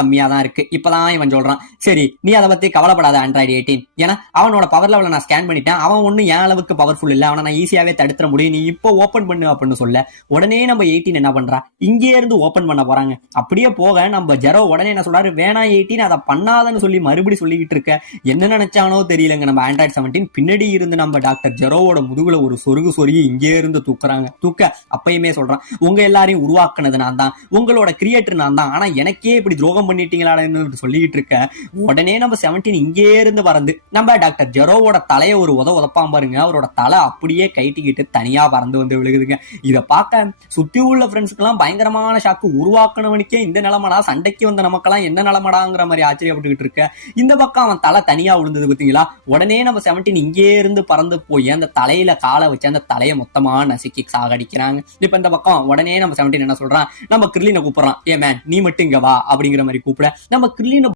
கம்மியா தான் இருக்கு. இப்பதான் இவன் சொல்றான், சரி நீ அதை பத்தி கவலைப்படாத ஆண்ட்ராய்டு 18, ஏன்னா அவனோட பவர் லெவலை நான் ஸ்கேன் பண்ணிட்டேன், அவன் ஒன்னும் என் அளவுக்கு பவர்ஃபுல் இல்ல, அவனை நான் ஈஸியாவே தடுத்துற முடியும், நீ இப்போ ஓபன் பண்ணு அப்படின்னு சொல்ல உடனே நம்ம 18 என்ன பண்றா, இங்கே இருந்து ஓபன் பண்ண போறாங்க. அப்படியே போக நம்ம ஜெரோ உடனே என்ன சொல்றாரு, வேணா 18 அதை பண்ணாதன்னு சொல்லி மறுபடி சொல்லிக்கிட்டு இருக்க. என்ன நினைச்சானோ தெரியலங்க நம்ம ஆண்ட்ராய்டு 17. பின்னாடி இருந்து நம்ம டாக்டர் ஜெரோவோட முதுகுல ஒரு சொருகு சொருகி இங்கே இருந்து தூக்குறாங்க. அப்பயுமே சொல்றான், உங்க எல்லாரையும் உருவாக்குனது நான் தான், உங்களோட கிரியேட்டர் நான் தான், ஆனா எனக்கே இப்படி துரோகம் பண்ணிட்டீங்களான்னு சொல்லிட்டு இருக்க. உடனே நம்ம 17 இங்கே இருந்து பறந்து நம்ம டாக்டர் ஜெரோவோட தலையை ஒரு உதப்பான் பாருங்க, அவரோட தலை அப்படியே கைட்டிக்கிட்டு தனியா பறந்து வந்து விழுகுதுங்க. இதை பார்க்க சுத்தி உள்ள ஃப்ரெண்ட்ஸ்க்கு எல்லாம் பயங்கரமான ஷாக்கு. உருவாக்குனவனுக்கே இந்த நிலமடா, சண்டைக்கு வந்த நமக்கெல்லாம் என்ன நிலமடாங்கிற மாதிரி ஆச்சரியப்பட்டுக்கிட்டு இருக்க. இந்த பக்கம் அவன் தலை தனியா விழுந்தது பார்த்தீங்களா. உடனே நம்ம 17 இங்கே இருந்து பறந்து போய் அந்த தலையில காலை வச்சு அந்த தலையை மொத்தமா நசுக்கி சாகடிக்கிறாங்க. இப்ப இந்த பக்கம் உடனே நம்ம 17 என்ன சொல்றான், நம்ம கிர்லினை கூப்பிடுறான், ஏ மேன் நீ மட்டும் இங்க வா அப்படிங்கிற மாதிரி கூப்பிட நம்ம கிர்லினை